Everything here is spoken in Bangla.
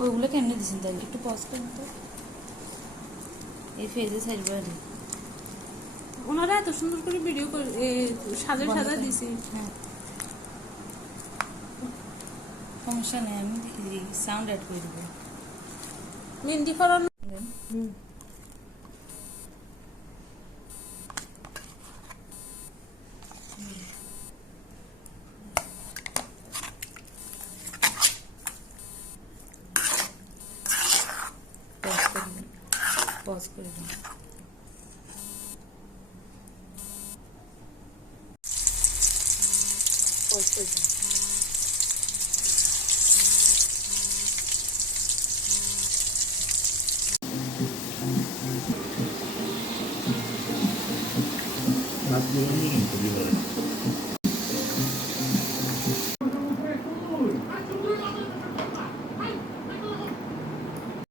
ওইগুলো কেমনি দিচ্ছেন তাহলে একটু পজ করেন তো। এই ফেজে সাইডবার ওনারা এত সুন্দর করে ভিডিও করে সাজা সাজা দিছি। হ্যাঁ সমস্যা নেই, আমি সাউন্ড অ্যাড করে দেবো। মেহেন্দি করানো পজ করে দিন। পজ করে দিন। মাছগুলো নিয়ে কিন্তু